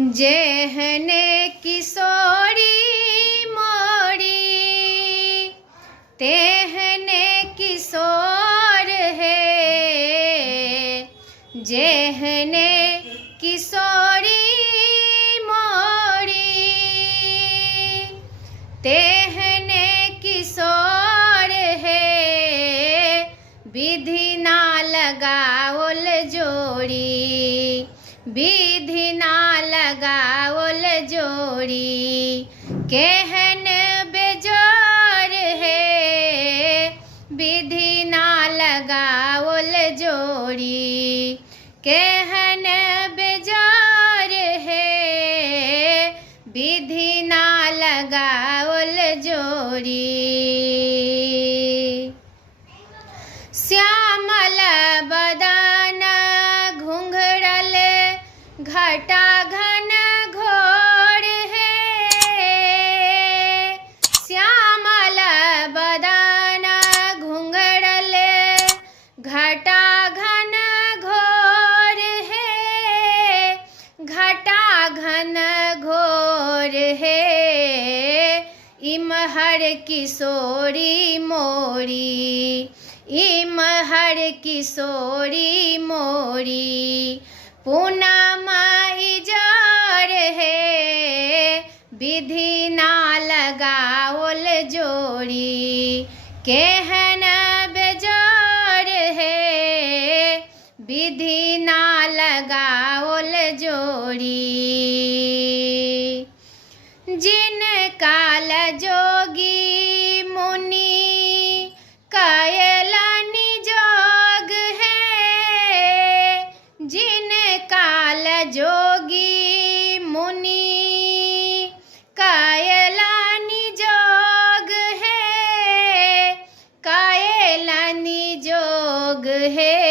जेहने किशोरी मोरी तेहने किशोर है। जेहने किशोरी मोरी तेहने किशोर है। विधि ना लगावल जोड़ी, विधि ना लगावल जोड़ी, केहन बेजोर है। विधि ना लगावल जोड़ी, केहन बेजोर है। विधि ना लगावल जोड़ी। श्यामल बदन घुंघरल घटा घन घोर है। श्यामल बदन घुंघरल घटा घन घोर है। घटा घन घोर है। इमहर किशोरी मोरी, इमहर किशोरी मोरी, पूनम इजोर है। विधि ना लगावल जोड़ी, केहन बेजोर है। विधि ना लगावल जोड़ी। जिन काल जोगी मुनि कायल जोग है। जिन काल जोगी मुनि कायल जोग है। कायल जोग है।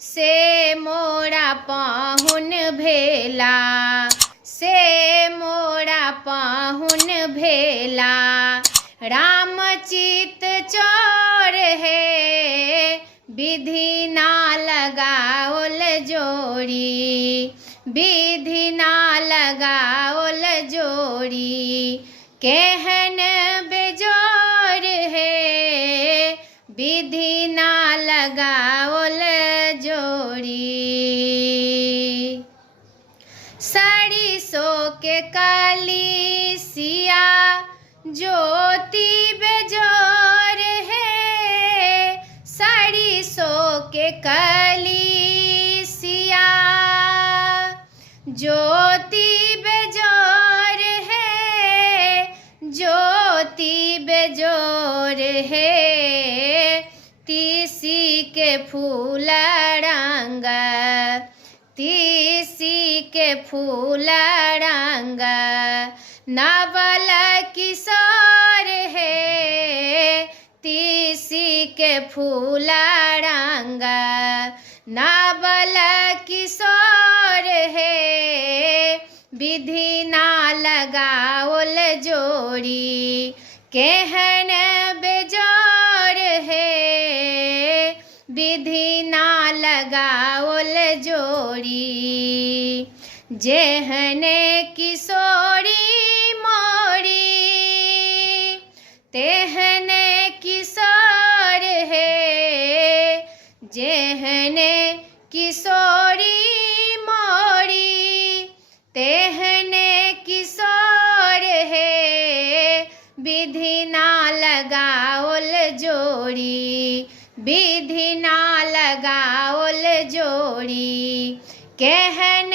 से मोरा पाहुन भेला, से मोरा पाहुन भेला। रामचित चोर है। विधि ना लगावल जोड़ी, विधि ना लगावल जोड़ी, केहन बेजोर है। विधि ना लगावल जोड़ी। सरिसो के कली सिया ज्योति बेजोर है। सरिसो के कली सिया ज्योति बेजोर है। ज्योति बेजोर है। तीसी के फूल रंग, तीसी के फूल रंग, नवल किशोर है। तीसी के फूल रंग, नवल किशोर है। विधि ना लगावल जोड़ी, केहन बेजोर है। विधि ना लगावल जोड़ी। जेहने किशोरी मोरी तेहने किशोर है। जेहने किशोरी मोरी तेहने किशोर है। विधि ना लगावल जोड़ी, विधि ना लगावल जोड़ी, केहन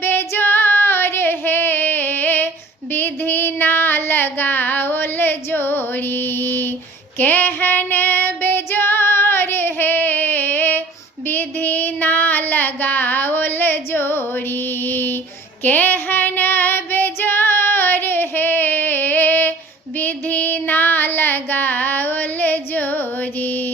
बेजोर है। विधि ना लगावल जोड़ी, केहन बेजोर है। विधि ना लगावल जोड़ी, केहन बेजोर है। विधि ना लगावल जोड़ी।